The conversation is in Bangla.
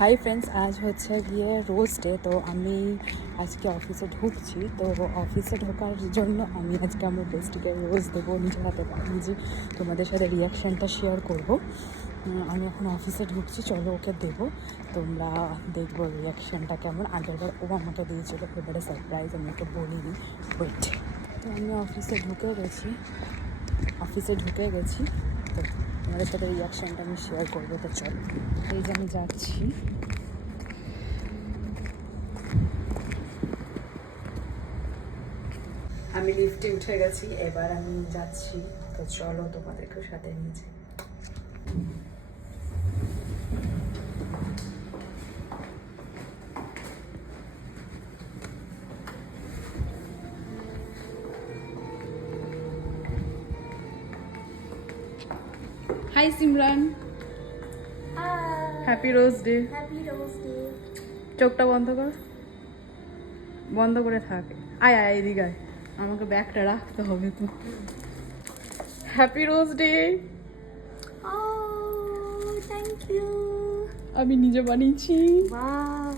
হাই ফ্রেন্ডস, আজ হচ্ছে গিয়ে রোজ ডে। তো আমি আজকে অফিসে ঢুকছি। তো অফিসে ঢোকার জন্য আমি আজকে আমার বেস্টিকে রোজ দেবো, নিজের হাতে নিজে তোমাদের সাথে রিয়াকশানটা শেয়ার করব। আমি এখন অফিসে ঢুকছি, চলো ওকে দেবো, তোমরা দেখবো রিয়াকশানটা কেমন। আগেরবার ও আমাকে দিয়েছিলো, এবারে সারপ্রাইজ, আমি ওকে বলিনি। ওয়েট, তো আমি অফিসে ঢুকে গেছি। তো তোমাদের সাথে রিয়াকশানটা আমি শেয়ার করবো। তো চলো, এই যে আমি যাচ্ছি। আমি লিফটে উঠে গেছি, এবার আমি যাচ্ছি। তো চলো তোমাদেরকে সাথে নিয়ে যাই। Hi Simran, happy rose day. চোখটা বন্ধ কর, বন্ধ করে থাক। আয় আয় এদিকে আয়, আমাকে ব্যাগটা রাখতে হবে তো। Happy rose day. Thank you. আমি নিজে বানিয়েছি। ওয়াও।